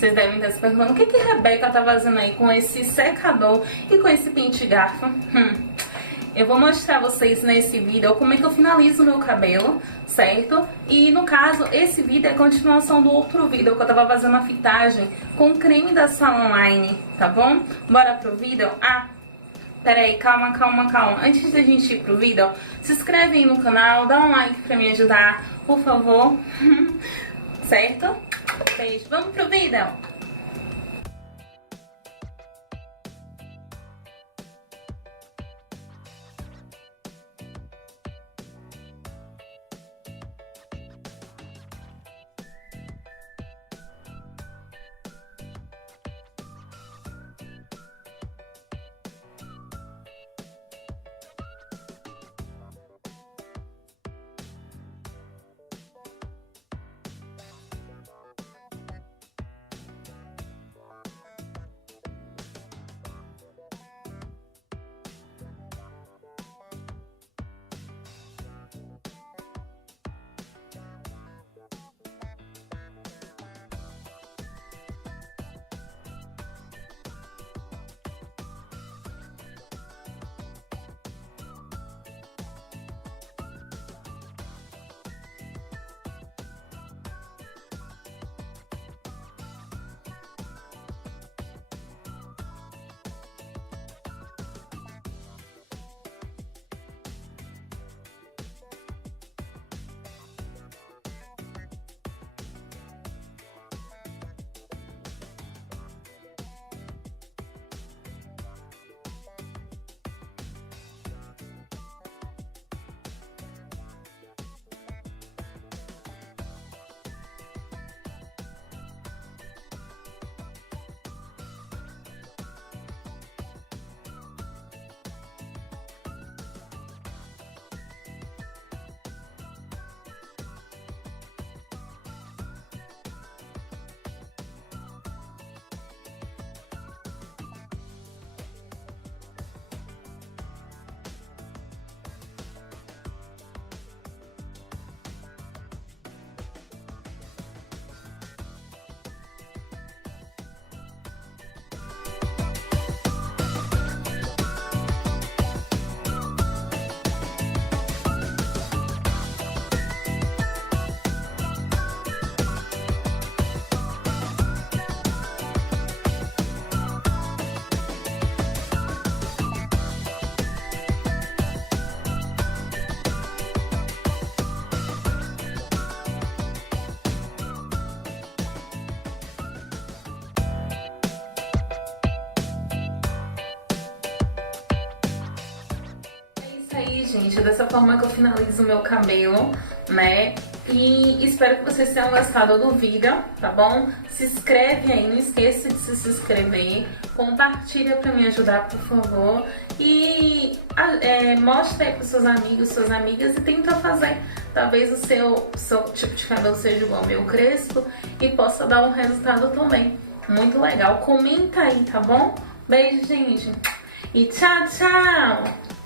Vocês devem estar se perguntando o que a Rebeca tá fazendo aí com esse secador e com esse pente garfo. Eu vou mostrar a vocês nesse vídeo como é que eu finalizo o meu cabelo, certo? E no caso, esse vídeo é a continuação do outro vídeo que eu tava fazendo a fitagem com creme da Salon Line, tá bom? Bora pro vídeo? Peraí, calma. Antes da gente ir pro vídeo, se inscreve aí no canal, dá um like pra me ajudar, por favor. Certo? Beijo, vamos pro vídeo! Gente, dessa forma que eu finalizo o meu cabelo, né? E espero que vocês tenham gostado do vídeo, tá bom? Se inscreve aí, não esqueça de se inscrever, compartilha pra me ajudar, por favor. E mostra aí pros seus amigos, suas amigas e tenta fazer. Talvez o seu tipo de cabelo seja igual ao meu Crespo e possa dar um resultado também muito legal. Comenta aí, tá bom? Beijo, gente. E tchau, tchau!